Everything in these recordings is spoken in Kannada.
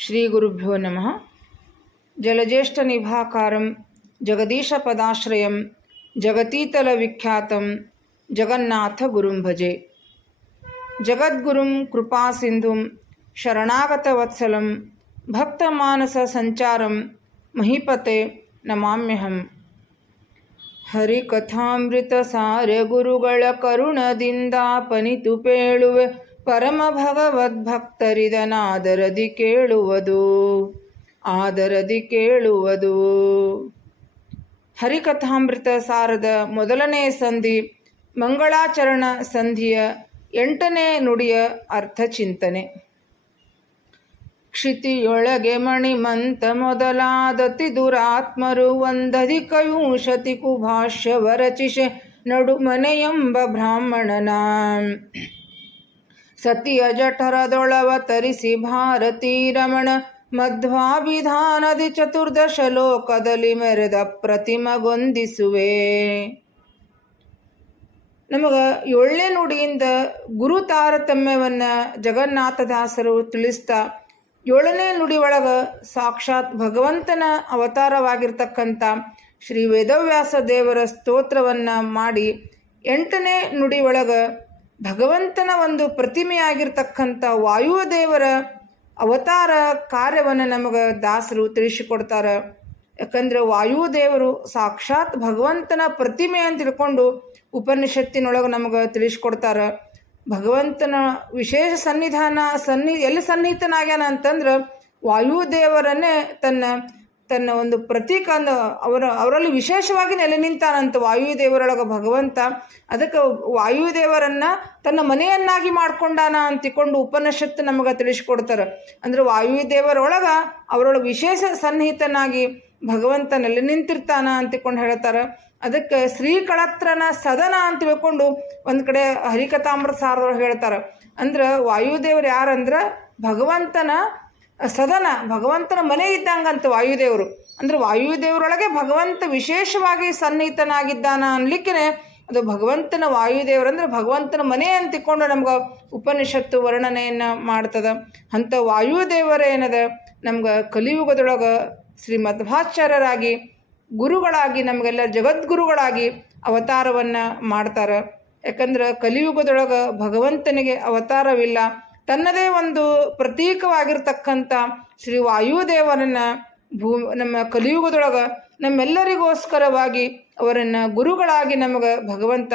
ಶ್ರೀಗುರುಭ್ಯೋ ನಮಃ ಜಲಜ್ಯೇಷ್ಠನಿಭಾಕಾರಂ ಜಗದೀಶಪದಾಶ್ರಯಂ ಜಗತೀತಲವಿಖ್ಯಾತಂ ಜಗನ್ನಾಥ ಗುರುಂ ಭಜೆ ಜಗದ್ಗುರುಂ ಕೃಪಾಸಿಂಧುಂ ಶರಣಾಗತವತ್ಸಲಂ ಭಕ್ತಮಾನಸ ಸಂಚಾರಂ ಮಹೀಪತೆ ನಮಾಮ್ಯಹಂ ಹರಿಕಥಾಮೃತ ಸಾರ ಗುರುಗಳ ಕರುಣದಿಂದ ಪನಿತು ಪೇಳುವೆ ಪರಮ ಭಗವದ್ಭಕ್ತರಿದನಾದರದಿ ಕೇಳುವುದು, ಆದರದಿ ಕೇಳುವುದು. ಹರಿಕಥಾಮೃತ ಸಾರದ ಮೊದಲನೇ ಸಂಧಿ, ಮಂಗಳಾಚರಣ ಸಂಧಿಯ ಎಂಟನೇ ನುಡಿಯ ಅರ್ಥ ಚಿಂತನೆ. ಕ್ಷಿತಿಯೊಳಗೆ ಮಣಿಮಂತ ಮೊದಲಾದತಿ ದುರಾತ್ಮರು ಒಂದಧಿಕಯೂಷತಿ ಕುಭಾಷ್ಯ ವರಚಿಷೆ ನಡುಮನೆಯೆಂಬ ಬ್ರಾಹ್ಮಣನ. ಸತಿಯ ಜಠರದೊಳವ ತರಿಸಿ ಭಾರತೀ ರಮಣ. ಮಧ್ವಾಭಿಧಾನದಿ ಚತುರ್ದಶ ಲೋಕದಲ್ಲಿ ಮೆರೆದ ಪ್ರತಿಮಗೊಂದಿಸುವೆ ನಮಗ ಏಳನೇ ನುಡಿಯಿಂದ ಗುರು ತಾರತಮ್ಯವನ್ನು ಜಗನ್ನಾಥದಾಸರು ತಿಳಿಸ್ತಾ, ಏಳನೇ ನುಡಿ ಒಳಗೆ ಸಾಕ್ಷಾತ್ ಭಗವಂತನ ಅವತಾರವಾಗಿರ್ತಕ್ಕಂಥ ಶ್ರೀ ವೇದವ್ಯಾಸ ದೇವರ ಸ್ತೋತ್ರವನ್ನು ಮಾಡಿ, ಎಂಟನೇ ನುಡಿ ಒಳಗ ಭಗವಂತನ ಒಂದು ಪ್ರತಿಮೆಯಾಗಿರ್ತಕ್ಕಂಥ ವಾಯುದೇವರ ಅವತಾರ ಕಾರ್ಯವನ್ನು ನಮಗೆ ದಾಸರು ತಿಳಿಸಿಕೊಡ್ತಾರೆ. ಯಾಕಂದರೆ ವಾಯುದೇವರು ಸಾಕ್ಷಾತ್ ಭಗವಂತನ ಪ್ರತಿಮೆ ಅಂತ ತಿಳ್ಕೊಂಡು ಉಪನಿಷತ್ತಿನೊಳಗೆ ನಮಗೆ ತಿಳಿಸ್ಕೊಡ್ತಾರೆ. ಭಗವಂತನ ವಿಶೇಷ ಸನ್ನಿಧಾನ ಸನ್ನಿ, ಎಲ್ಲಿ ಸನ್ನಿಹಿತನಾಗ್ಯಾನ ಅಂತಂದ್ರೆ ವಾಯುದೇವರನ್ನೇ ತನ್ನ ತನ್ನ ಒಂದು ಪ್ರತೀಕ ಅಂದ ಅವರ, ಅವರಲ್ಲಿ ವಿಶೇಷವಾಗಿ ನೆಲೆ ನಿಂತಾನಂತ ವಾಯುದೇವರೊಳಗ ಭಗವಂತ, ಅದಕ್ಕೆ ವಾಯುದೇವರನ್ನ ತನ್ನ ಮನೆಯನ್ನಾಗಿ ಮಾಡ್ಕೊಂಡಾನ ಅಂತಿಕೊಂಡು ಉಪನಿಷತ್ತು ನಮಗೆ ತಿಳಿಸ್ಕೊಡ್ತಾರೆ. ಅಂದ್ರೆ ವಾಯುದೇವರೊಳಗ ಅವರೊಳಗೆ ವಿಶೇಷ ಸನ್ನಿಹಿತನಾಗಿ ಭಗವಂತ ನೆಲೆ ನಿಂತಿರ್ತಾನ ಅಂತಿಕೊಂಡು ಹೇಳ್ತಾರೆ. ಅದಕ್ಕೆ ಶ್ರೀಕಳತ್ರನ ಸದನ ಅಂತ ತಿಳ್ಕೊಂಡು ಒಂದು ಕಡೆ ಹರಿಕಥಾಮೃತ ಸಾರದೊಳಗೆ ಹೇಳ್ತಾರೆ. ಅಂದ್ರೆ ವಾಯುದೇವರು ಯಾರಂದ್ರೆ ಭಗವಂತನ ಸದನ ಭಗವಂತನ ಮನೆ ಇದ್ದಂಗಂತ ವಾಯುದೇವರು. ಅಂದ್ರೆ ವಾಯುದೇವರೊಳಗೆ ಭಗವಂತ ವಿಶೇಷವಾಗಿ ಸನ್ನಿಹಿತನಾಗಿದ್ದಾನ ಅನ್ಲಿಕ್ಕೆ ಅದು ಭಗವಂತನ ವಾಯುದೇವರು ಅಂದರೆ ಭಗವಂತನ ಮನೆ ಅಂತಿಕೊಂಡು ನಮ್ಗೆ ಉಪನಿಷತ್ತು ವರ್ಣನೆಯನ್ನು ಮಾಡ್ತದ. ಅಂಥ ವಾಯುದೇವರೇನದ ನಮ್ಗೆ ಕಲಿಯುಗದೊಳಗೆ ಶ್ರೀ ಮಧ್ವಾಚಾರ್ಯರಾಗಿ ಗುರುಗಳಾಗಿ ನಮಗೆಲ್ಲ ಜಗದ್ಗುರುಗಳಾಗಿ ಅವತಾರವನ್ನು ಮಾಡ್ತಾರೆ. ಯಾಕಂದ್ರೆ ಕಲಿಯುಗದೊಳಗೆ ಭಗವಂತನಿಗೆ ಅವತಾರವಿಲ್ಲ. ತನ್ನದೇ ಒಂದು ಪ್ರತೀಕವಾಗಿರ್ತಕ್ಕಂಥ ಶ್ರೀ ವಾಯುದೇವರನ್ನು ಭೂ, ನಮ್ಮ ಕಲಿಯುಗದೊಳಗೆ ನಮ್ಮೆಲ್ಲರಿಗೋಸ್ಕರವಾಗಿ ಅವರನ್ನು ಗುರುಗಳಾಗಿ ನಮಗೆ ಭಗವಂತ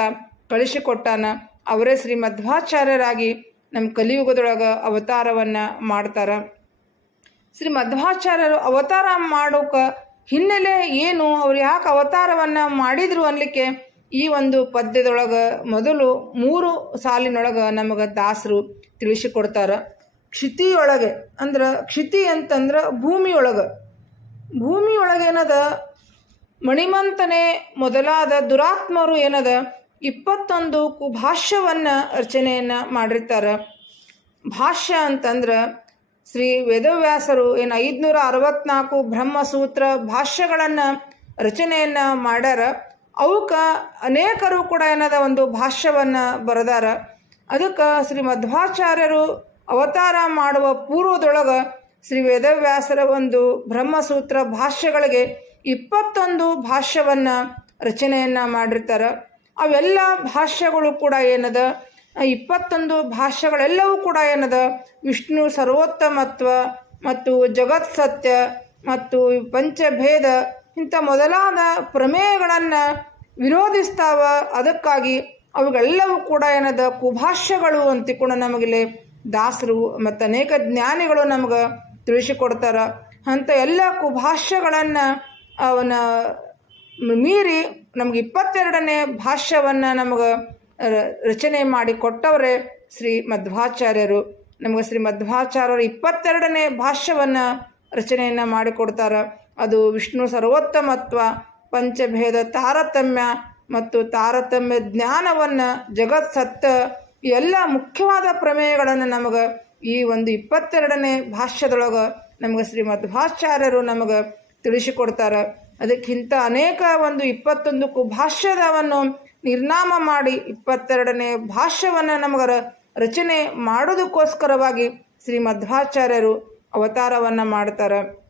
ಕಳಿಸಿಕೊಟ್ಟಾನ. ಅವರೇ ಶ್ರೀ ಮಧ್ವಾಚಾರ್ಯರಾಗಿ ನಮ್ಮ ಕಲಿಯುಗದೊಳಗೆ ಅವತಾರವನ್ನು ಮಾಡ್ತಾರೆ. ಶ್ರೀ ಮಧ್ವಾಚಾರ್ಯರು ಅವತಾರ ಮಾಡೋಕೆ ಹಿನ್ನೆಲೆ ಏನು? ಅವ್ರು ಯಾಕೆ ಅವತಾರವನ್ನು ಮಾಡಿದರು ಅನ್ಲಿಕ್ಕೆ ಈ ಒಂದು ಪದ್ಯದೊಳಗೆ ಮೊದಲು ಮೂರು ಸಾಲಿನೊಳಗೆ ನಮಗೆ ದಾಸರು ತಿಳಿಸಿಕೊಡ್ತಾರೆ. ಕ್ಷಿತಿಯೊಳಗೆ ಅಂದ್ರೆ ಕ್ಷಿತಿ ಅಂತಂದ್ರೆ ಭೂಮಿಯೊಳಗೆ. ಭೂಮಿಯೊಳಗೇನದ ಮಣಿಮಂತನೆ ಮೊದಲಾದ ದುರಾತ್ಮರು ಏನದ? ಇಪ್ಪತ್ತೊಂದು ಕುಭಾಷ್ಯವನ್ನು ರಚನೆಯನ್ನು ಮಾಡಿರ್ತಾರೆ. ಭಾಷ್ಯ ಅಂತಂದ್ರೆ ಶ್ರೀ ವೇದವ್ಯಾಸರು ಏನು ಐದುನೂರ ಅರವತ್ನಾಲ್ಕು ಬ್ರಹ್ಮಸೂತ್ರ ಭಾಷ್ಯಗಳನ್ನು ರಚನೆಯನ್ನು ಮಾಡ್ಯಾರ. ಅವಕ್ಕೆ ಅನೇಕರು ಕೂಡ ಏನದ ಒಂದು ಭಾಷ್ಯವನ್ನು ಬರೆದಾರ. ಅದಕ್ಕೆ ಶ್ರೀ ಮಧ್ವಾಚಾರ್ಯರು ಅವತಾರ ಮಾಡುವ ಪೂರ್ವದೊಳಗೆ ಶ್ರೀ ವೇದವ್ಯಾಸರ ಒಂದು ಬ್ರಹ್ಮಸೂತ್ರ ಭಾಷ್ಯಗಳಿಗೆ ಇಪ್ಪತ್ತೊಂದು ಭಾಷ್ಯವನ್ನು ರಚನೆಯನ್ನು ಮಾಡಿರ್ತಾರೆ. ಅವೆಲ್ಲ ಭಾಷ್ಯಗಳು ಕೂಡ ಏನದ, ಇಪ್ಪತ್ತೊಂದು ಭಾಷೆಗಳೆಲ್ಲವೂ ಕೂಡ ಏನದ, ವಿಷ್ಣು ಸರ್ವೋತ್ತಮತ್ವ ಮತ್ತು ಜಗತ್ ಸತ್ಯ ಮತ್ತು ಪಂಚಭೇದ ಇಂಥ ಮೊದಲಾದ ಪ್ರಮೇಯಗಳನ್ನು ವಿರೋಧಿಸ್ತಾವ, ಅದಕ್ಕಾಗಿ ಅವುಗಳೆಲ್ಲವೂ ಕೂಡ ಏನದ ಕುಭಾಷ್ಯಗಳು ಅಂತ ಕೂಡ ನಮಗಿಲ್ಲಿ ದಾಸರು ಮತ್ತು ಅನೇಕ ಜ್ಞಾನಿಗಳು ನಮ್ಗೆ ತಿಳಿಸಿಕೊಡ್ತಾರೆ. ಅಂಥ ಎಲ್ಲ ಕುಭಾಷ್ಯಗಳನ್ನು ಅವನ ಮೀರಿ ನಮ್ಗೆ ಇಪ್ಪತ್ತೆರಡನೇ ಭಾಷ್ಯವನ್ನು ನಮಗೆ ರಚನೆ ಮಾಡಿ ಕೊಟ್ಟವರೇ ಶ್ರೀ ಮಧ್ವಾಚಾರ್ಯರು. ನಮಗೆ ಶ್ರೀ ಮಧ್ವಾಚಾರ್ಯರು ಇಪ್ಪತ್ತೆರಡನೇ ಭಾಷ್ಯವನ್ನು ರಚನೆಯನ್ನು ಮಾಡಿಕೊಡ್ತಾರೆ ಅದು ವಿಷ್ಣು ಸರ್ವೋತ್ತಮತ್ವ, ಪಂಚಭೇದ ತಾರತಮ್ಯ ಮತ್ತು ತಾರತಮ್ಯ ಜ್ಞಾನವನ್ನು ಜಗತ್ ಸತ್ಯ ಎಲ್ಲ ಮುಖ್ಯವಾದ ಪ್ರಮೇಯಗಳನ್ನು ನಮಗೆ ಈ ಒಂದು ಇಪ್ಪತ್ತೆರಡನೇ ಭಾಷ್ಯದೊಳಗೆ ನಮಗೆ ಶ್ರೀಮದ್ ಭಾಷ್ಯಾರ್ಯರು ನಮಗೆ ತಿಳಿಸಿಕೊಡ್ತಾರೆ. ಅದಕ್ಕಿಂತ ಅನೇಕ ಒಂದು ಇಪ್ಪತ್ತೊಂದು ಭಾಷ್ಯದವನ್ನು ನಿರ್ನಾಮ ಮಾಡಿ ಇಪ್ಪತ್ತೆರಡನೇ ಭಾಷ್ಯವನ್ನು ನಮಗರ ರಚನೆ ಮಾಡೋದಕ್ಕೋಸ್ಕರವಾಗಿ ಶ್ರೀ ಮಧ್ವಾಚಾರ್ಯರು ಅವತಾರವನ್ನು ಮಾಡ್ತಾರೆ.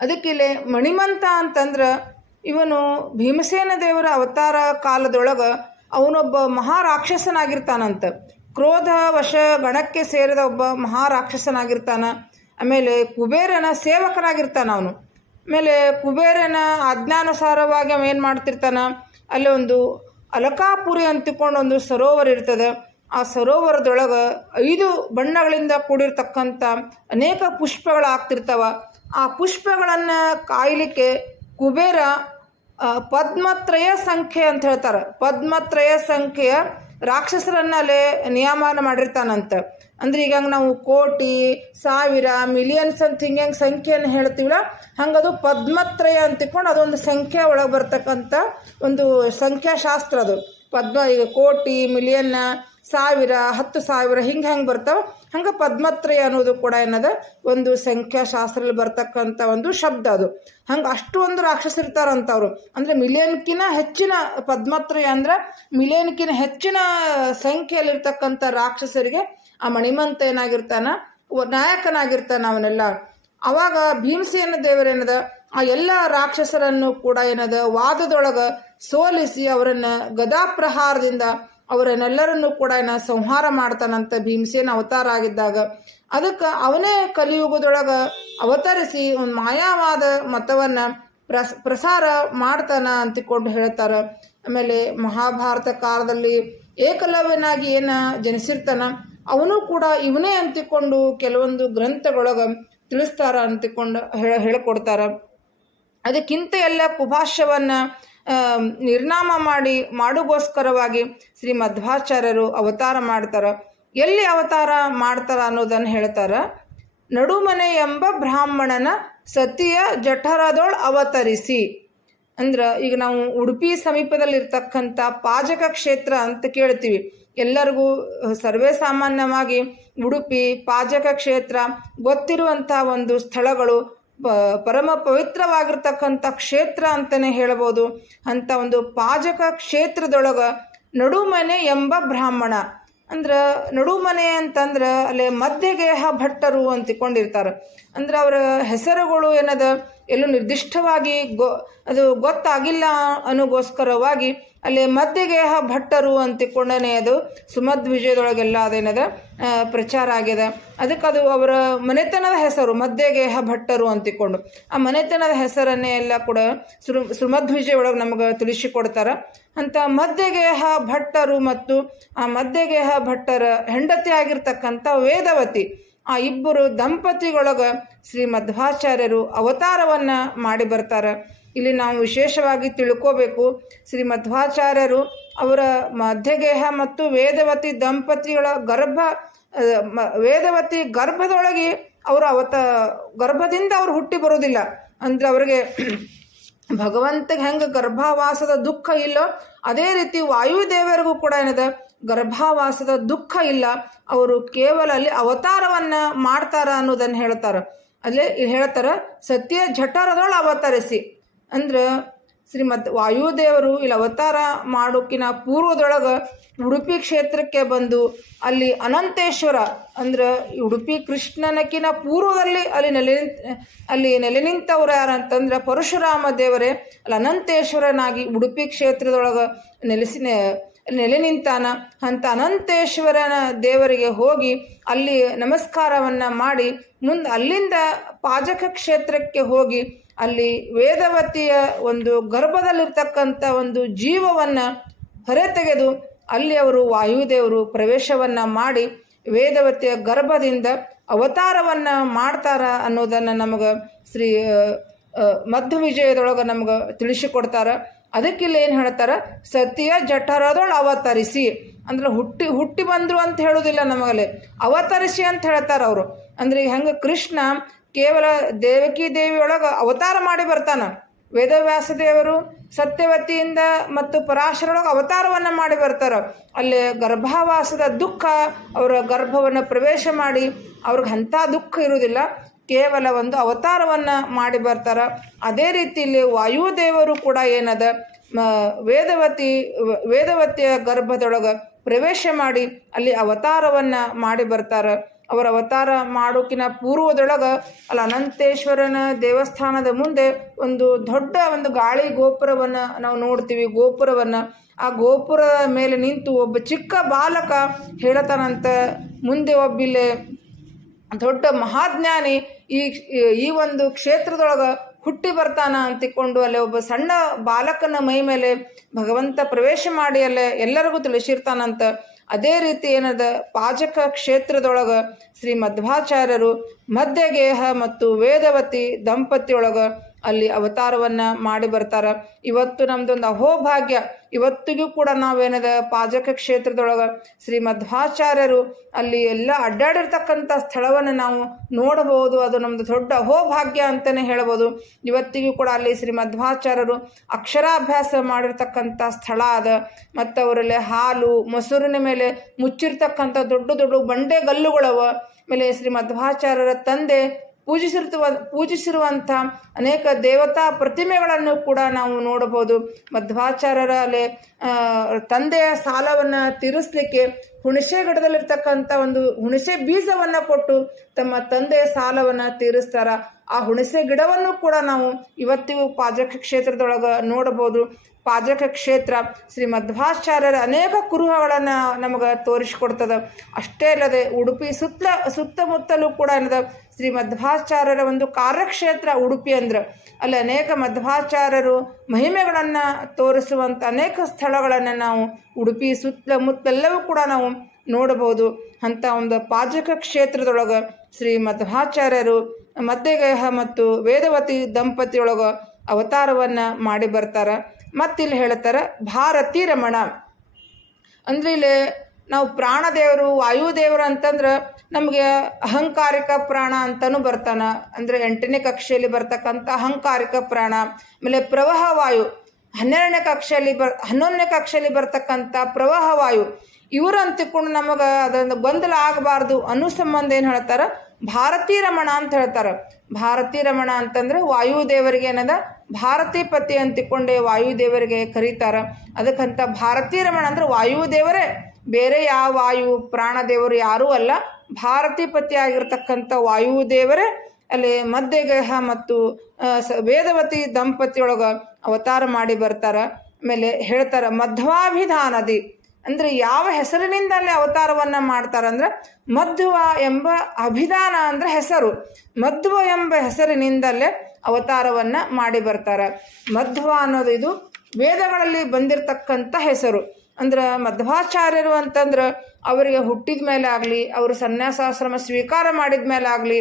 ಅದಕ್ಕಿಲ್ಲಿ ಮಣಿಮಂತ ಅಂತಂದ್ರೆ ಇವನು ಭೀಮಸೇನ ದೇವರ ಅವತಾರ ಕಾಲದೊಳಗೆ ಅವನೊಬ್ಬ ಮಹಾರಾಕ್ಷಸನಾಗಿರ್ತಾನಂತ. ಕ್ರೋಧ, ವಶ, ಗಣಕ್ಕೆ ಸೇರಿದ ಒಬ್ಬ ಮಹಾರಾಕ್ಷಸನಾಗಿರ್ತಾನ. ಆಮೇಲೆ ಕುಬೇರನ ಸೇವಕನಾಗಿರ್ತಾನ ಅವನು. ಆಮೇಲೆ ಕುಬೇರನ ಆಜ್ಞಾನುಸಾರವಾಗಿ ಏನು ಮಾಡ್ತಿರ್ತಾನ? ಅಲ್ಲಿ ಒಂದು ಅಲಕಾಪುರಿ ಅಂತಿಕೊಂಡು ಒಂದು ಸರೋವರ ಇರ್ತದೆ. ಆ ಸರೋವರದೊಳಗೆ ಐದು ಬಣ್ಣಗಳಿಂದ ಕೂಡಿರ್ತಕ್ಕಂಥ ಅನೇಕ ಪುಷ್ಪಗಳು ಆಗ್ತಿರ್ತಾವ ಆ ಪುಷ್ಪಗಳನ್ನು ಕಾಯಲಿಕ್ಕೆ ಕುಬೇರ ಪದ್ಮತ್ರಯ ಸಂಖ್ಯೆ ಅಂತ ಹೇಳ್ತಾರೆ. ಪದ್ಮತ್ರಯ ಸಂಖ್ಯೆಯ ರಾಕ್ಷಸರನ್ನ ಅಲ್ಲೇ ನಿಯಮನ ಮಾಡಿರ್ತಾನಂತ. ಅಂದ್ರೆ ಈಗ ನಾವು ಕೋಟಿ, ಸಾವಿರ ಮಿಲಿಯನ್ಸ್ ಅಂತ ಹಿಂಗೆ ಹೆಂಗೆ ಸಂಖ್ಯೆಯನ್ನು ಹೇಳ್ತೀವಲ್ಲ, ಹಂಗದು ಪದ್ಮತ್ರಯ ಅಂತ ತಿಳ್ಕೊಂಡು ಅದೊಂದು ಸಂಖ್ಯೆ ಒಳಗೆ ಬರ್ತಕ್ಕಂಥ ಒಂದು ಸಂಖ್ಯಾಶಾಸ್ತ್ರ ಅದು. ಪದ್ಮ ಈಗ ಕೋಟಿ ಮಿಲಿಯನ್ನ ಸಾವಿರ, ಹತ್ತು ಸಾವಿರ ಹಿಂಗೆ ಹೆಂಗೆ ಬರ್ತಾವೆ. ಹಂಗೆ ಪದ್ಮತ್ರಯ ಅನ್ನೋದು ಕೂಡ ಏನದ? ಒಂದು ಸಂಖ್ಯಾಶಾಸ್ತ್ರದಲ್ಲಿ ಬರ್ತಕ್ಕಂಥ ಒಂದು ಶಬ್ದ ಅದು. ಹಂಗೆ ಅಷ್ಟು ಒಂದು ರಾಕ್ಷಸರಿರ್ತಾರಂತ ಅವರು ಅಂದರೆ ಮಿಲಿಯನ್ಕಿನ ಹೆಚ್ಚಿನ ಪದ್ಮತ್ರಯ ಅಂದ್ರೆ ಮಿಲಿಯನ್ಕಿನ ಹೆಚ್ಚಿನ ಸಂಖ್ಯೆಯಲ್ಲಿರ್ತಕ್ಕಂಥ ರಾಕ್ಷಸರಿಗೆ ಆ ಮಣಿಮಂತ ಏನಾಗಿರ್ತಾನ? ನಾಯಕನಾಗಿರ್ತಾನ ಅವನೆಲ್ಲ. ಅವಾಗ ಭೀಮಸೇನ ದೇವರೇನದ ಆ ಎಲ್ಲ ರಾಕ್ಷಸರನ್ನು ಕೂಡ ಏನದ? ವಾದದೊಳಗ ಸೋಲಿಸಿ ಅವರನ್ನ ಗದಾಪ್ರಹಾರದಿಂದ ಅವರನ್ನೆಲ್ಲರನ್ನು ಕೂಡ ಏನ ಸಂಹಾರ ಮಾಡ್ತಾನಂತ ಭೀಮಸೇನ ಅವತಾರ ಆಗಿದ್ದಾಗ, ಅದಕ್ಕೆ ಅವನೇ ಕಲಿಯುಗದೊಳಗ ಅವತರಿಸಿ ಒಂದು ಮಾಯಾವಾದ ಮತವನ್ನ ಪ್ರಸ್, ಪ್ರಸಾರ ಮಾಡ್ತಾನ ಅಂತಿಕೊಂಡು ಹೇಳ್ತಾರ. ಆಮೇಲೆ ಮಹಾಭಾರತ ಕಾಲದಲ್ಲಿ ಏಕಲವ್ಯನಾಗಿ ಏನ ಜನಿಸಿರ್ತಾನ, ಅವನು ಕೂಡ ಇವನೇ ಅಂತಿಕೊಂಡು ಕೆಲವೊಂದು ಗ್ರಂಥಗಳೊಳಗ ತಿಳಿಸ್ತಾರ ಅಂತಿಕೊಂಡು, ಹೇಳ, ಹೇಳಿಕೊಡ್ತಾರ. ಅದಕ್ಕಿಂತ ಎಲ್ಲ ಕುಭಾಷ್ಯವನ್ನ ನಿರ್ನಾಮ ಮಾಡಿ, ಮಾಡುಗೋಸ್ಕರವಾಗಿ ಶ್ರೀ ಮಧ್ವಾಚಾರ್ಯರು ಅವತಾರ ಮಾಡ್ತಾರೆ. ಎಲ್ಲಿ ಅವತಾರ ಮಾಡ್ತಾರ ಅನ್ನೋದನ್ನು ಹೇಳ್ತಾರ? ನಡುಮನೆ ಎಂಬ ಬ್ರಾಹ್ಮಣನ ಸತಿಯ ಜಠರದೊಳ್ ಅವತರಿಸಿ. ಅಂದ್ರೆ ಈಗ ನಾವು ಉಡುಪಿ ಸಮೀಪದಲ್ಲಿರ್ತಕ್ಕಂಥ ಪಾಜಕ ಕ್ಷೇತ್ರ ಅಂತ ಕೇಳ್ತೀವಿ. ಎಲ್ಲರಿಗೂ ಸರ್ವೇ ಸಾಮಾನ್ಯವಾಗಿ ಉಡುಪಿ, ಪಾಜಕ ಕ್ಷೇತ್ರ ಗೊತ್ತಿರುವಂಥ ಒಂದು ಸ್ಥಳಗಳು ಪ, ಪರಮ ಪವಿತ್ರವಾಗಿರ್ತಕ್ಕಂಥ ಕ್ಷೇತ್ರ ಅಂತಲೇ ಹೇಳ್ಬೋದು. ಅಂಥ ಒಂದು ಪಾಜಕ ಕ್ಷೇತ್ರದೊಳಗೆ ನಡುಮನೆ ಎಂಬ ಬ್ರಾಹ್ಮಣ. ಅಂದ್ರೆ ನಡುಮನೆ ಅಂತಂದ್ರೆ ಅಲ್ಲಿ ಮಧ್ಯಗೇಹ ಭಟ್ಟರು ಅಂತಿಕೊಂಡಿರ್ತಾರೆ. ಅಂದ್ರೆ ಅವರ ಹೆಸರುಗಳು ಏನದ? ಎಲ್ಲೂ ನಿರ್ದಿಷ್ಟವಾಗಿ ಗೊ, ಅದು ಗೊತ್ತಾಗಿಲ್ಲ ಅನ್ನೋಗೋಸ್ಕರವಾಗಿ ಅಲ್ಲಿ ಮಧ್ಯಗೇಹ ಭಟ್ಟರು ಅಂತಿಕೊಂಡನೇ ಅದು ಸುಮದ್ ವಿಜಯದೊಳಗೆಲ್ಲ ಅದೇನದ ಪ್ರಚಾರ ಆಗಿದೆ ಅದಕ್ಕೆ ಅದು ಅವರ ಮನೆತನದ ಹೆಸರು, ಮಧ್ಯಗೇಹ ಭಟ್ಟರು ಅಂತಿಕೊಂಡು. ಆ ಮನೆತನದ ಹೆಸರನ್ನೇ ಎಲ್ಲ ಕೂಡ ಸುರು ಸುಮಧ್ವಿಜಯ ಒಳಗೆ ನಮಗೆ ತಿಳಿಸಿಕೊಡ್ತಾರೆ. ಅಂತ ಮಧ್ಯಗೇಹ ಭಟ್ಟರು ಮತ್ತು ಆ ಮಧ್ಯಗೇಹ ಭಟ್ಟರ ಹೆಂಡತಿ ಆಗಿರ್ತಕ್ಕಂಥ ವೇದವತಿ ಆ ಇಬ್ಬರು ದಂಪತಿಗಳೊಳಗೆ ಶ್ರೀ ಮಧ್ವಾಚಾರ್ಯರು ಅವತಾರವನ್ನ ಮಾಡಿ ಬರ್ತಾರೆ. ಇಲ್ಲಿ ನಾವು ವಿಶೇಷವಾಗಿ ತಿಳ್ಕೋಬೇಕು. ಶ್ರೀ ಮಧ್ವಾಚಾರ್ಯರು ಅವರ ಮಧ್ಯಗೇಹ ಮತ್ತು ವೇದವತಿ ದಂಪತಿಗಳ ಗರ್ಭ ವೇದವತಿ ಗರ್ಭದೊಳಗೆ ಅವರು ಅವತ, ಗರ್ಭದಿಂದ ಅವ್ರು ಹುಟ್ಟಿ ಬರೋದಿಲ್ಲ ಅಂದ್ರೆ ಅವರಿಗೆ ಭಗವಂತಗೆ ಹೆಂಗೆ ಗರ್ಭಾವಾಸದ ದುಃಖ ಇಲ್ಲೋ, ಅದೇ ರೀತಿ ವಾಯುದೇವರಿಗೂ ಕೂಡ ಏನಿದೆ ಗರ್ಭಾವಾಸದ ದುಃಖ ಇಲ್ಲ, ಅವರು ಕೇವಲ ಅಲ್ಲಿ ಅವತಾರವನ್ನ ಮಾಡ್ತಾರ ಅನ್ನೋದನ್ನು ಹೇಳ್ತಾರೆ. ಅಲ್ಲೇ ಹೇಳ್ತಾರೆ, ಸತ್ಯ ಜಠರದೊಳ ಅವತರಿಸಿ. ಅಂದ್ರೆ ಶ್ರೀಮದ್ ವಾಯುದೇವರು ಇಲ್ಲಿ ಅವತಾರ ಮಾಡೋಕಿನ ಪೂರ್ವದೊಳಗೆ ಉಡುಪಿ ಕ್ಷೇತ್ರಕ್ಕೆ ಬಂದು ಅಲ್ಲಿ ಅನಂತೇಶ್ವರ, ಅಂದ್ರೆ ಉಡುಪಿ ಕೃಷ್ಣನಕಿನ ಪೂರ್ವದಲ್ಲಿ ಅಲ್ಲಿ ನೆಲೆ ಅಲ್ಲಿ ನೆಲೆ ನಿಂತವ್ರು ಯಾರಂತಂದ್ರೆ ಪರಶುರಾಮ ದೇವರೇ, ಅಲ್ಲಿ ಅನಂತೇಶ್ವರನಾಗಿ ಉಡುಪಿ ಕ್ಷೇತ್ರದೊಳಗೆ ನೆಲೆಸಿ ನೆಲೆ ನಿಂತಾನ, ಅಂತ ಅನಂತೇಶ್ವರನ ದೇವರಿಗೆ ಹೋಗಿ ಅಲ್ಲಿ ನಮಸ್ಕಾರವನ್ನ ಮಾಡಿ ಮುಂದೆ ಅಲ್ಲಿಂದ ಪಾಜಕ ಕ್ಷೇತ್ರಕ್ಕೆ ಹೋಗಿ ಅಲ್ಲಿ ವೇದವತಿಯ ಒಂದು ಗರ್ಭದಲ್ಲಿರ್ತಕ್ಕಂಥ ಒಂದು ಜೀವವನ್ನು ಹೊರತೆಗೆದು ಅಲ್ಲಿ ಅವರು ವಾಯುದೇವರು ಪ್ರವೇಶವನ್ನ ಮಾಡಿ ವೇದವತಿಯ ಗರ್ಭದಿಂದ ಅವತಾರವನ್ನ ಮಾಡ್ತಾರ ಅನ್ನೋದನ್ನು ನಮಗೆ ಶ್ರೀ ಮಧ್ಯ ವಿಜಯದೊಳಗೆ ನಮ್ಗೆ ತಿಳಿಸಿಕೊಡ್ತಾರ. ಅದಕ್ಕಿಲ್ಲ ಏನು ಹೇಳ್ತಾರ? ಸತಿಯ ಜಠರದೊಳು ಅವತರಿಸಿ. ಅಂದ್ರೆ ಹುಟ್ಟಿ ಹುಟ್ಟಿ ಬಂದ್ರು ಅಂತ ಹೇಳೋದಿಲ್ಲ ನಮಗಲ್ಲಿ. ಅವತರಿಸಿ ಅಂತ ಹೇಳ್ತಾರೆ ಅವರು. ಅಂದ್ರೆ ಈಗ ಹೆಂಗೆ ಕೃಷ್ಣ ಕೇವಲ ದೇವಕಿ ದೇವಿಯೊಳಗೆ ಅವತಾರ ಮಾಡಿ ಬರ್ತಾನೆ. ವೇದವ್ಯಾಸ ದೇವರು ಸತ್ಯವತಿಯಿಂದ ಮತ್ತು ಪರಾಶರೊಳಗೆ ಅವತಾರವನ್ನು ಮಾಡಿ ಬರ್ತಾರೆ. ಅಲ್ಲಿ ಗರ್ಭಾವಾಸದ ದುಃಖ, ಅವರ ಗರ್ಭವನ್ನು ಪ್ರವೇಶ ಮಾಡಿ, ಅವ್ರಿಗೆ ಅಂಥ ದುಃಖ ಇರುವುದಿಲ್ಲ ಕೇವಲ ಒಂದು ಅವತಾರವನ್ನು ಮಾಡಿ ಬರ್ತಾರೆ. ಅದೇ ರೀತಿಯಲ್ಲಿ ವಾಯುದೇವರು ಕೂಡ ಏನದ ವೇದವತಿ, ವೇದವತಿಯ ಗರ್ಭದೊಳಗೆ ಪ್ರವೇಶ ಮಾಡಿ ಅಲ್ಲಿ ಅವತಾರವನ್ನು ಮಾಡಿ ಬರ್ತಾರ. ಅವರ ಅವತಾರ ಮಾಡೋಕಿನ ಪೂರ್ವದೊಳಗೆ ಅಲ್ಲಿ ಅನಂತೇಶ್ವರನ ದೇವಸ್ಥಾನದ ಮುಂದೆ ಒಂದು ದೊಡ್ಡ ಒಂದು ಗಾಳಿ ಗೋಪುರವನ್ನು ನಾವು ನೋಡ್ತೀವಿ, ಗೋಪುರವನ್ನು. ಆ ಗೋಪುರದ ಮೇಲೆ ನಿಂತು ಒಬ್ಬ ಚಿಕ್ಕ ಬಾಲಕ ಹೇಳತಾನಂತ, ಮುಂದೆ ಒಬ್ಬಿಲೆ ದೊಡ್ಡ ಮಹಾಜ್ಞಾನಿ ಈ ಈ ಒಂದು ಕ್ಷೇತ್ರದೊಳಗೆ ಹುಟ್ಟಿ ಬರ್ತಾನ ಅಂತಿಕೊಂಡು ಅಲ್ಲಿ ಒಬ್ಬ ಸಣ್ಣ ಬಾಲಕನ ಮೈ ಮೇಲೆ ಭಗವಂತ ಪ್ರವೇಶ ಮಾಡಿ ಅಲ್ಲೇ ಎಲ್ಲರಿಗೂ ತಿಳಿಸಿರ್ತಾನಂತ ಅದೇ ರೀತಿ ಏನದ ಪಾಜಕ ಕ್ಷೇತ್ರದೊಳಗೆ ಶ್ರೀ ಮಧ್ವಾಚಾರ್ಯರು ಮಧ್ಯಗೇಹ ಮತ್ತು ವೇದವತಿ ದಂಪತಿಯೊಳಗೆ ಅಲ್ಲಿ ಅವತಾರವನ್ನು ಮಾಡಿ ಬರ್ತಾರೆ. ಇವತ್ತು ನಮ್ದೊಂದು ಅಹೋಭಾಗ್ಯ. ಇವತ್ತಿಗೂ ಕೂಡ ನಾವೇನದ ಪಾಜಕ ಕ್ಷೇತ್ರದೊಳಗೆ ಶ್ರೀ ಮಧ್ವಾಚಾರ್ಯರು ಅಲ್ಲಿ ಎಲ್ಲ ಅಡ್ಡಾಡಿರ್ತಕ್ಕಂಥ ಸ್ಥಳವನ್ನು ನಾವು ನೋಡಬಹುದು. ಅದು ನಮ್ಮದು ದೊಡ್ಡ ಅಹೋಭಾಗ್ಯ ಅಂತಲೇ ಹೇಳ್ಬೋದು. ಇವತ್ತಿಗೂ ಕೂಡ ಅಲ್ಲಿ ಶ್ರೀ ಮಧ್ವಾಚಾರ್ಯರು ಅಕ್ಷರಾಭ್ಯಾಸ ಮಾಡಿರ್ತಕ್ಕಂಥ ಸ್ಥಳ ಅದ. ಮತ್ತು ಅವರಲ್ಲಿ ಹಾಲು, ಮೊಸರಿನ ಮೇಲೆ ಮುಚ್ಚಿರ್ತಕ್ಕಂಥ ದೊಡ್ಡ ದೊಡ್ಡ ಬಂಡೆ ಗಲ್ಲುಗಳವ ಆಮೇಲೆ ಶ್ರೀ ಮಧ್ವಾಚಾರ್ಯರ ತಂದೆ ಪೂಜಿಸಿರುವ ಪೂಜಿಸಿರುವಂಥ ಅನೇಕ ದೇವತಾ ಪ್ರತಿಮೆಗಳನ್ನು ಕೂಡ ನಾವು ನೋಡಬಹುದು. ಮಧ್ವಾಚಾರ್ಯರ ತಂದೆಯ ಸಾಲವನ್ನು ತೀರಿಸ್ಲಿಕ್ಕೆ ಹುಣಸೆ ಗಿಡದಲ್ಲಿರ್ತಕ್ಕಂಥ ಒಂದು ಹುಣಸೆ ಬೀಜವನ್ನು ಕೊಟ್ಟು ತಮ್ಮ ತಂದೆಯ ಸಾಲವನ್ನು ತೀರಿಸ್ತಾರ. ಆ ಹುಣಸೆ ಗಿಡವನ್ನು ಕೂಡ ನಾವು ಇವತ್ತಿಗೂ ಪಾಜಕ ಕ್ಷೇತ್ರದೊಳಗೆ ನೋಡಬಹುದು. ಪಾಜಕ ಕ್ಷೇತ್ರ ಶ್ರೀ ಮಧ್ವಾಚಾರ್ಯರ ಅನೇಕ ಕುರುಹಗಳನ್ನು ನಮಗೆ ತೋರಿಸಿಕೊಡ್ತದೆ. ಅಷ್ಟೇ ಅಲ್ಲದೆ ಉಡುಪಿ ಸುತ್ತಲ ಸುತ್ತಮುತ್ತಲೂ ಕೂಡ ಏನದ ಶ್ರೀ ಮಧ್ವಾಚಾರ್ಯರ ಒಂದು ಕಾರ್ಯಕ್ಷೇತ್ರ ಉಡುಪಿ ಅಂದ್ರೆ ಅಲ್ಲಿ ಅನೇಕ ಮಧ್ವಾಚಾರ್ಯರು ಮಹಿಮೆಗಳನ್ನು ತೋರಿಸುವಂಥ ಅನೇಕ ಸ್ಥಳಗಳನ್ನು ನಾವು ಉಡುಪಿ ಸುತ್ತಮುತ್ತಲೆಲ್ಲವೂ ಕೂಡ ನಾವು ನೋಡಬಹುದು. ಅಂಥ ಒಂದು ಪಾಜಕ ಕ್ಷೇತ್ರದೊಳಗೆ ಶ್ರೀ ಮಧ್ವಾಚಾರ್ಯರು ಮಧ್ಯಗೇಹ ಮತ್ತು ವೇದವತಿ ದಂಪತಿಯೊಳಗೆ ಅವತಾರವನ್ನು ಮಾಡಿ ಬರ್ತಾರೆ. ಮತ್ತಿಲ್ಲಿ ಹೇಳ್ತಾರೆ ಭಾರತಿ ರಮಣ. ಅಂದ್ರೆ ಇಲ್ಲಿ ನಾವು ಪ್ರಾಣದೇವರು ವಾಯುದೇವರು ಅಂತಂದ್ರೆ ನಮಗೆ ಅಹಂಕಾರಿಕ ಪ್ರಾಣ ಅಂತಲೂ ಬರ್ತಾನ. ಅಂದರೆ ಎಂಟನೇ ಕಕ್ಷೆಯಲ್ಲಿ ಬರ್ತಕ್ಕಂಥ ಅಹಂಕಾರಿಕ ಪ್ರಾಣ. ಆಮೇಲೆ ಪ್ರವಾಹ ವಾಯು, ಹನ್ನೆರಡನೇ ಕಕ್ಷೆಯಲ್ಲಿ ಬರ್, ಹನ್ನೊಂದನೇ ಕಕ್ಷೆಯಲ್ಲಿ ಬರ್ತಕ್ಕಂಥ ಪ್ರವಾಹ ವಾಯು ಇವರು ಅಂತಿಕೊಂಡು ನಮಗೆ ಅದೊಂದು ಗೊಂದಲ ಆಗಬಾರ್ದು ಅನ್ನೋ ಸಂಬಂಧ ಏನು ಹೇಳ್ತಾರೆ? ಭಾರತೀ ರಮಣ ಅಂತ ಹೇಳ್ತಾರೆ. ಭಾರತೀ ರಮಣ ಅಂತಂದ್ರೆ ವಾಯುದೇವರಿಗೆ ಏನದ? ಭಾರತೀ ಪತಿ ಅಂತಿಕೊಂಡೆ ವಾಯುದೇವರಿಗೆ ಕರೀತಾರ. ಅದಕ್ಕಂತ ಭಾರತೀ ರಮಣ ಅಂದ್ರೆ ವಾಯುದೇವರೇ ಬೇರೆ ಯಾವ ವಾಯು ಪ್ರಾಣದೇವರು ಯಾರೂ ಅಲ್ಲ. ಭಾರತೀಪತಿ ಆಗಿರ್ತಕ್ಕಂಥ ವಾಯುದೇವರೇ ಅಲ್ಲಿ ಮಧ್ಯಗೇಹ ಮತ್ತು ವೇದವತಿ ದಂಪತಿಯೊಳಗ ಅವತಾರ ಮಾಡಿ ಬರ್ತಾರೆ. ಆಮೇಲೆ ಹೇಳ್ತಾರೆ, ಮಧ್ವಾಭಿಧಾನದಿ. ಅಂದ್ರೆ ಯಾವ ಹೆಸರಿನಿಂದ ಅಲ್ಲಿ ಅವತಾರವನ್ನ ಮಾಡ್ತಾರಂದ್ರೆ ಮಧ್ವ ಎಂಬ ಅಭಿಧಾನ ಅಂದ್ರೆ ಹೆಸರು. ಮಧ್ವ ಎಂಬ ಹೆಸರಿನಿಂದಲೇ ಅವತಾರವನ್ನ ಮಾಡಿ ಬರ್ತಾರೆ. ಮಧ್ವ ಅನ್ನೋದು ಇದು ವೇದಗಳಲ್ಲಿ ಬಂದಿರತಕ್ಕಂಥ ಹೆಸರು. ಅಂದ್ರೆ ಮಧ್ವಾಚಾರ್ಯರು ಅಂತಂದ್ರೆ ಅವರಿಗೆ ಹುಟ್ಟಿದ ಮೇಲೆ ಆಗಲಿ, ಅವರು ಸನ್ಯಾಸಾಶ್ರಮ ಸ್ವೀಕಾರ ಮಾಡಿದ ಮೇಲೆ ಆಗಲಿ,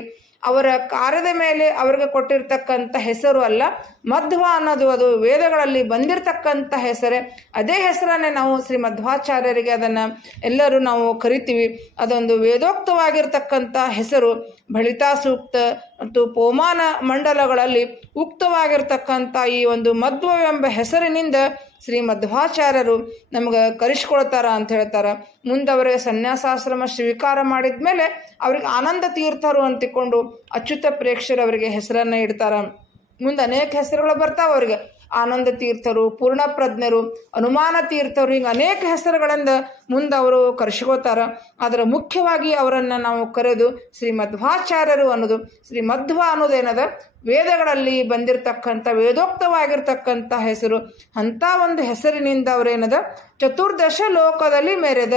ಅವರ ಕಾರ್ಯದ ಮೇಲೆ ಅವರಿಗೆ ಕೊಟ್ಟಿರ್ತಕ್ಕಂಥ ಹೆಸರು ಅಲ್ಲ, ಮಧ್ವ ಅನ್ನೋದು ಅದು ವೇದಗಳಲ್ಲಿ ಬಂದಿರತಕ್ಕಂಥ ಹೆಸರೇ. ಅದೇ ಹೆಸರನ್ನೇ ನಾವು ಶ್ರೀ ಮಧ್ವಾಚಾರ್ಯರಿಗೆ ಅದನ್ನು ಎಲ್ಲರೂ ನಾವು ಕರಿತೀವಿ. ಅದೊಂದು ವೇದೋಕ್ತವಾಗಿರ್ತಕ್ಕಂಥ ಹೆಸರು. ಬಳಿತಾ ಸೂಕ್ತ ಮತ್ತು ಪೋಮಾನ ಮಂಡಲಗಳಲ್ಲಿ ಉಕ್ತವಾಗಿರ್ತಕ್ಕಂಥ ಈ ಒಂದು ಮಧ್ವವೆಂಬ ಹೆಸರಿನಿಂದ ಶ್ರೀ ಮಧ್ವಾಚಾರ್ಯರು ನಮ್ಗೆ ಕರೆಸ್ಕೊಳ್ತಾರ ಅಂತ ಹೇಳ್ತಾರೆ. ಮುಂದೆ ಸನ್ಯಾಸಾಶ್ರಮ ಸ್ವೀಕಾರ ಮಾಡಿದ ಮೇಲೆ ಅವ್ರಿಗೆ ಆನಂದ ತೀರ್ಥರು ಅಂತಿಕೊಂಡು ಅಚ್ಯುತ ಪ್ರೇಕ್ಷರು ಅವರಿಗೆ ಹೆಸರನ್ನು ಇಡ್ತಾರ. ಮುಂದೆ ಅನೇಕ ಹೆಸರುಗಳು ಬರ್ತಾವೆ ಅವರಿಗೆ. ಆನಂದ ತೀರ್ಥರು ಪೂರ್ಣಪ್ರಜ್ಞರು ಅನುಮಾನ ತೀರ್ಥರು ಹಿಂಗೆ ಅನೇಕ ಹೆಸರುಗಳಿಂದ ಮುಂದೆ ಅವರು ಕರೆಸ್ಕೋತಾರೆ ಆದರೆ ಮುಖ್ಯವಾಗಿ ಅವರನ್ನು ನಾವು ಕರೆದು ಶ್ರೀ ಮಧ್ವಾಚಾರ್ಯರು ಅನ್ನೋದು ಶ್ರೀ ಮಧ್ವ ಅನ್ನೋದೇನದ ವೇದಗಳಲ್ಲಿ ಬಂದಿರತಕ್ಕಂಥ, ವೇದೋಕ್ತವಾಗಿರ್ತಕ್ಕಂಥ ಹೆಸರು. ಅಂಥ ಒಂದು ಹೆಸರಿನಿಂದ ಅವರೇನದ? ಚತುರ್ದಶ ಲೋಕದಲ್ಲಿ ಮೆರೆದ.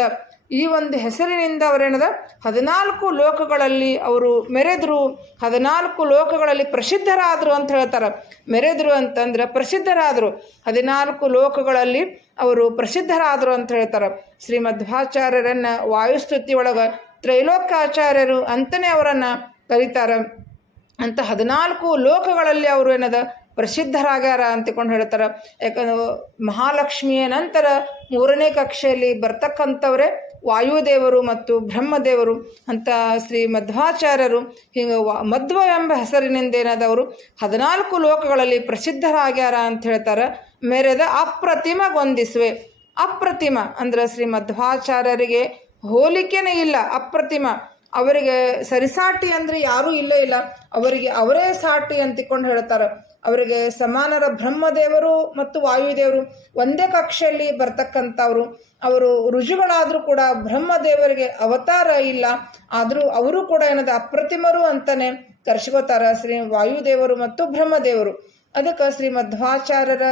ಈ ಒಂದು ಹೆಸರಿನಿಂದ ಅವರೇನದ ಹದಿನಾಲ್ಕು ಲೋಕಗಳಲ್ಲಿ ಅವರು ಮೆರೆದ್ರು, ಹದಿನಾಲ್ಕು ಲೋಕಗಳಲ್ಲಿ ಪ್ರಸಿದ್ಧರಾದರು ಅಂತ ಹೇಳ್ತಾರೆ. ಮೆರೆದ್ರು ಅಂತಂದ್ರೆ ಪ್ರಸಿದ್ಧರಾದರು. ಹದಿನಾಲ್ಕು ಲೋಕಗಳಲ್ಲಿ ಅವರು ಪ್ರಸಿದ್ಧರಾದರು ಅಂತ ಹೇಳ್ತಾರೆ. ಶ್ರೀಮಧ್ವಾಚಾರ್ಯರನ್ನ ವಾಯುಸ್ತುತಿ ಒಳಗೆ ತ್ರೈಲೋಕಾಚಾರ್ಯರು ಅಂತಲೇ ಅವರನ್ನು ಕರೀತಾರೆ. ಅಂತ ಹದಿನಾಲ್ಕು ಲೋಕಗಳಲ್ಲಿ ಅವರು ಏನದ ಪ್ರಸಿದ್ಧರಾಗ್ಯಾರ ಅಂತಕೊಂಡು ಹೇಳ್ತಾರೆ. ಯಾಕಂದ್ರೆ ಮಹಾಲಕ್ಷ್ಮಿಯ ನಂತರ ಮೂರನೇ ಕಕ್ಷೆಯಲ್ಲಿ ಬರ್ತಕ್ಕಂಥವರೇ ವಾಯುದೇವರು ಮತ್ತು ಬ್ರಹ್ಮದೇವರು ಅಂತ ಶ್ರೀ ಮಧ್ವಾಚಾರ್ಯರು ಹಿಂಗೆ ವ ಮಧ್ವ ಎಂಬ ಹೆಸರಿನಿಂದ ಏನದವರು ಹದಿನಾಲ್ಕು ಲೋಕಗಳಲ್ಲಿ ಪ್ರಸಿದ್ಧರಾಗ್ಯಾರ ಅಂತ ಹೇಳ್ತಾರೆ. ಅಪ್ರತಿಮ ಗೊಂದಿಸುವೆ. ಅಪ್ರತಿಮ ಅಂದ್ರೆ ಶ್ರೀ ಮಧ್ವಾಚಾರ್ಯರಿಗೆ ಹೋಲಿಕೆನೇ ಇಲ್ಲ, ಅಪ್ರತಿಮ. ಅವರಿಗೆ ಸರಿಸಾಟಿ ಅಂದರೆ ಯಾರೂ ಇಲ್ಲೇ, ಇಲ್ಲ. ಅವರಿಗೆ ಅವರೇ ಸಾಟಿ ಅಂತಿಕೊಂಡು ಹೇಳ್ತಾರೆ. ಅವರಿಗೆ ಸಮಾನರ ಬ್ರಹ್ಮದೇವರು ಮತ್ತು ವಾಯುದೇವರು ಒಂದೇ ಕಕ್ಷೆಯಲ್ಲಿ ಬರ್ತಕ್ಕಂಥವ್ರು. ಅವರು ಋಷಿಗಳಾದರೂ ಕೂಡ ಬ್ರಹ್ಮದೇವರಿಗೆ ಅವತಾರ ಇಲ್ಲ. ಆದರೂ ಅವರು ಕೂಡ ಏನದ ಅಪ್ರತಿಮರು ಅಂತಾನೆ ಕರ್ಸ್ಕೋತಾರ ಶ್ರೀ ವಾಯುದೇವರು ಮತ್ತು ಬ್ರಹ್ಮದೇವರು. ಅದಕ್ಕೆ ಶ್ರೀ ಮಧ್ವಾಚಾರ್ಯರ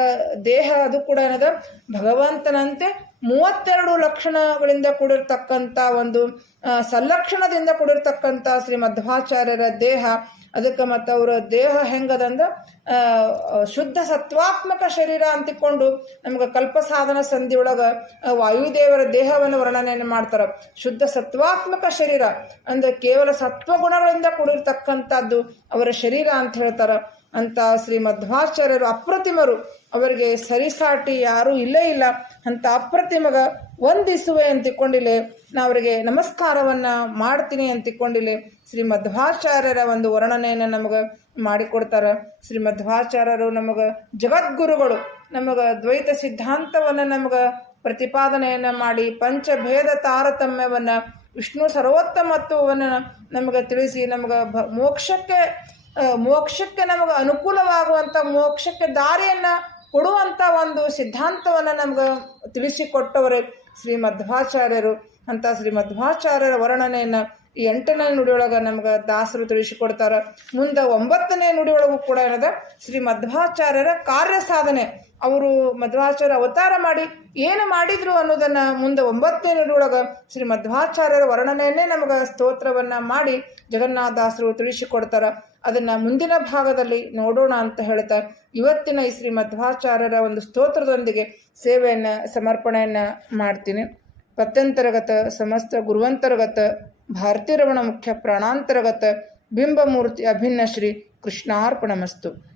ದೇಹ ಅದು ಕೂಡ ಏನದ ಭಗವಂತನಂತೆ ಮೂವತ್ತೆರಡು ಲಕ್ಷಣಗಳಿಂದ ಕೂಡಿರ್ತಕ್ಕಂಥ ಒಂದು ಸಲ್ಲಕ್ಷಣದಿಂದ ಕೂಡಿರ್ತಕ್ಕಂಥ ಶ್ರೀ ಮಧ್ವಾಚಾರ್ಯರ ದೇಹ. ಅದಕ್ಕೆ ಮತ್ತು ಅವರ ದೇಹ ಹೆಂಗದಂದ್ರೆ ಶುದ್ಧ ಸತ್ವಾತ್ಮಕ ಶರೀರ ಅಂತಿಕೊಂಡು ನಮ್ಗೆ ಕಲ್ಪಸಾಧನ ಸಂಧಿ ಒಳಗೆ ವಾಯುದೇವರ ದೇಹವನ್ನು ವರ್ಣನೆಯನ್ನು ಮಾಡ್ತಾರೆ. ಶುದ್ಧ ಸತ್ವಾತ್ಮಕ ಶರೀರ ಅಂದ್ರೆ ಕೇವಲ ಸತ್ವಗುಣಗಳಿಂದ ಕೂಡಿರ್ತಕ್ಕಂಥದ್ದು ಅವರ ಶರೀರ ಅಂತ ಹೇಳ್ತಾರೆ. ಅಂತ ಶ್ರೀ ಮಧ್ವಾಚಾರ್ಯರು ಅಪ್ರತಿಮರು, ಅವರಿಗೆ ಸರಿಸಾಟಿ ಯಾರೂ ಇಲ್ಲೇ ಇಲ್ಲ. ಅಂತ ಅಪ್ರತಿಮಗ ವಂದಿಸುವೆ ಅಂತಿಕೊಂಡಿಲೆ, ನಾ ಅವರಿಗೆ ನಮಸ್ಕಾರವನ್ನ ಮಾಡ್ತೀನಿ ಅಂತಿಕೊಂಡಿಲೆ. ಶ್ರೀ ಮಧ್ವಾಚಾರ್ಯರ ಒಂದು ವರ್ಣನೆಯನ್ನು ನಮಗೆ ಮಾಡಿಕೊಡ್ತಾರೆ. ಶ್ರೀ ಮಧ್ವಾಚಾರ್ಯರು ನಮಗೆ ಜಗದ್ಗುರುಗಳು, ನಮಗೆ ದ್ವೈತ ಸಿದ್ಧಾಂತವನ್ನು ನಮಗೆ ಪ್ರತಿಪಾದನೆಯನ್ನು ಮಾಡಿ, ಪಂಚಭೇದ ತಾರತಮ್ಯವನ್ನು, ವಿಷ್ಣು ಸರ್ವೋತ್ತಮತ್ವವನ್ನು ನಮಗೆ ತಿಳಿಸಿ ನಮಗೆ ಭ, ಮೋಕ್ಷಕ್ಕೆ ಮೋಕ್ಷಕ್ಕೆ ನಮಗೆ ಅನುಕೂಲವಾಗುವಂಥ ಮೋಕ್ಷಕ್ಕೆ ದಾರಿಯನ್ನು ಕೊಡುವಂಥ ಒಂದು ಸಿದ್ಧಾಂತವನ್ನು ನಮ್ಗೆ ತಿಳಿಸಿಕೊಟ್ಟವರೇ ಶ್ರೀ ಮಧ್ವಾಚಾರ್ಯರು ಅಂತ ಶ್ರೀ ಮಧ್ವಾಚಾರ್ಯರ ವರ್ಣನೆಯನ್ನು ಈ ಎಂಟನೇ ನುಡಿಯೊಳಗೆ ನಮ್ಗೆ ದಾಸರು ತಿಳಿಸಿಕೊಡ್ತಾರೆ. ಮುಂದೆ ಒಂಬತ್ತನೇ ನುಡಿಯೊಳಗೂ ಕೂಡ ಏನದ? ಶ್ರೀ ಮಧ್ವಾಚಾರ್ಯರ ಕಾರ್ಯ ಸಾಧನೆ. ಅವರು ಮಧ್ವಾಚಾರ್ಯ ಅವತಾರ ಮಾಡಿ ಏನು ಮಾಡಿದ್ರು ಅನ್ನೋದನ್ನ ಮುಂದೆ ಒಂಬತ್ತನೇ ನುಡಿಯೊಳಗೆ ಶ್ರೀ ಮಧ್ವಾಚಾರ್ಯರ ವರ್ಣನೆಯನ್ನೇ ನಮಗೆ ಸ್ತೋತ್ರವನ್ನ ಮಾಡಿ ಜಗನ್ನಾಥದಾಸರು ತಿಳಿಸಿಕೊಡ್ತಾರ. ಅದನ್ನ ಮುಂದಿನ ಭಾಗದಲ್ಲಿ ನೋಡೋಣ ಅಂತ ಹೇಳ್ತಾ ಇವತ್ತಿನ ಈ ಶ್ರೀ ಮಧ್ವಾಚಾರ್ಯರ ಒಂದು ಸ್ತೋತ್ರದೊಂದಿಗೆ ಸೇವೆಯನ್ನು, ಸಮರ್ಪಣೆಯನ್ನು ಮಾಡ್ತೀನಿ. ಪತ್ಯಂತರ್ಗತ, ಸಮಸ್ತ ಗುರುವಂತರ್ಗತ ಭಾರತೀಯ ರಮಣ ಮುಖ್ಯ ಪ್ರಾಣಾಂತರ್ಗತ ಬಿಂಬಮೂರ್ತಿ ಅಭಿನ್ನ ಶ್ರೀ ಕೃಷ್ಣಾರ್ಪಣಮಸ್ತು.